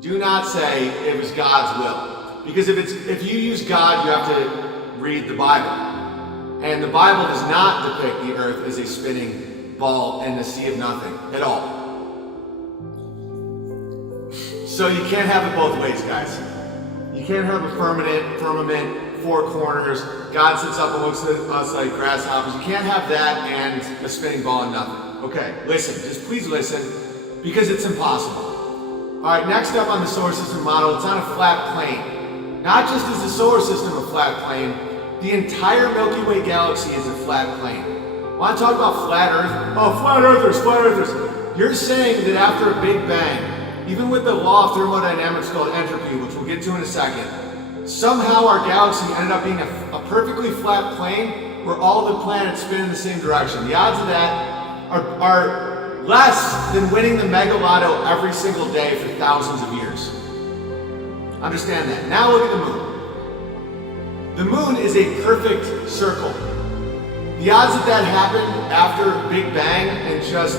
Do not say it was God's will. Because if you use God, you have to read the Bible. And the Bible does not depict the earth as a spinning ball in the sea of nothing at all. So you can't have it both ways, guys. You can't have a firmament, four corners. God sits up and looks at us like grasshoppers. You can't have that and a spinning ball and nothing. Okay, listen, just please listen, because it's impossible. All right, next up on the solar system model, it's on a flat plane. Not just is the solar system a flat plane, the entire Milky Way galaxy is a flat plane. Want to talk about flat Earth? Oh, flat earthers. You're saying that after a Big Bang, even with the law of thermodynamics called entropy, which we'll get to in a second, somehow our galaxy ended up being a perfectly flat plane where all the planets spin in the same direction. The odds of that are less than winning the Mega Lotto every single day for thousands of years. Understand that. Now look at the moon. The moon is a perfect circle. The odds that happened after Big Bang and just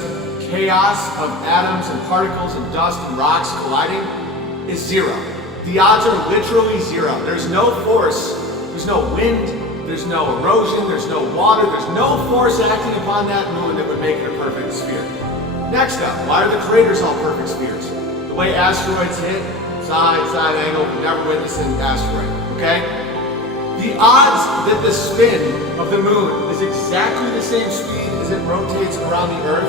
chaos of atoms and particles and dust and rocks colliding is zero. The odds are literally zero. There's no force, there's no wind, there's no erosion, there's no water, there's no force acting upon that moon that would make it a perfect sphere. Next up, why are the craters all perfect spheres? The way asteroids hit, side angle, we've never witnessed an asteroid, okay? The odds that the spin of the moon is exactly the same speed as it rotates around the Earth,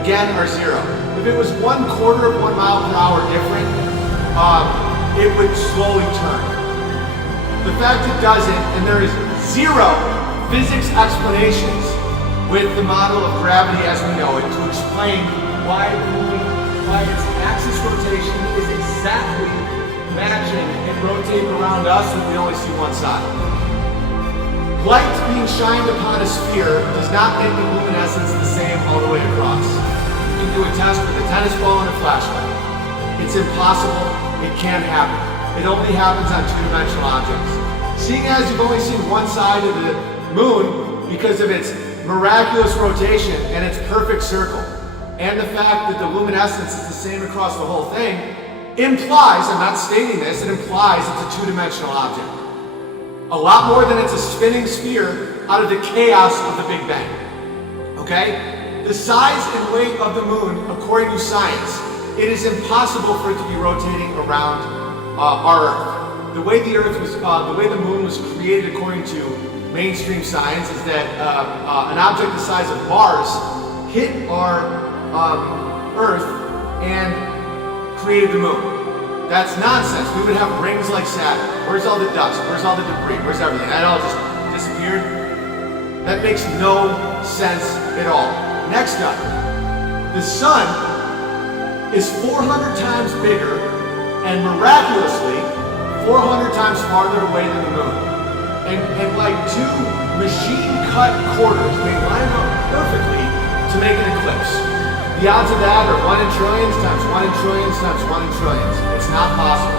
again, are zero. If it was 1/4 of 1 mile per hour different, it would slowly turn. The fact it doesn't, and there is zero physics explanations with the model of gravity as we know it to explain why its axis rotation is exactly matching and rotating around us when we only see one side. Light being shined upon a sphere does not make the luminescence the same all the way across. You can do a test with a tennis ball and a flashlight. It's impossible. It can't happen. It only happens on two-dimensional objects. Seeing as you've only seen one side of the moon because of its miraculous rotation and its perfect circle, and the fact that the luminescence is the same across the whole thing, implies, I'm not stating this, it implies it's a two-dimensional object. A lot more than it's a spinning sphere out of the chaos of the Big Bang. Okay? The size and weight of the moon, according to science, it is impossible for it to be rotating around our Earth. The way the moon was created, according to mainstream science, is that an object the size of Mars hit our Earth and created the moon. That's nonsense. We would have rings like Saturn. Where's all the dust? Where's all the debris? Where's everything? That all just disappeared? That makes no sense at all. Next up, the sun is 400 times bigger and miraculously 400 times farther away than the moon. And like two machine-cut quarters, they line up perfectly to make an eclipse. The odds of that are 1 in trillions times 1 in trillions times 1 in trillions. It's not possible.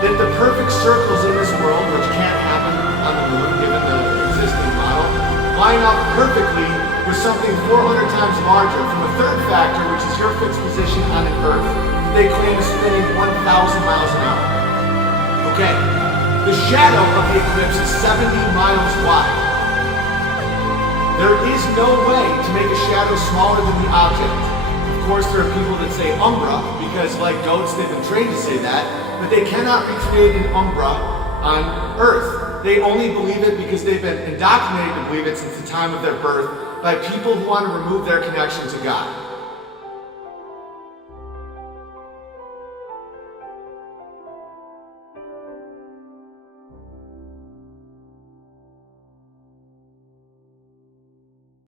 That the perfect circles in this world, which can't happen on the moon given the existing model, line up perfectly with something 400 times larger from a third factor, which is your fixed position on an Earth. They claim is spinning 1,000 miles an hour. Okay, the shadow of the eclipse is 70 miles wide. There is no way to make a shadow smaller than the object. Of course, there are people that say umbra, because like goats, they've been trained to say that, but they cannot recreate an umbra on Earth. They only believe it because they've been indoctrinated to believe it since the time of their birth by people who want to remove their connection to God.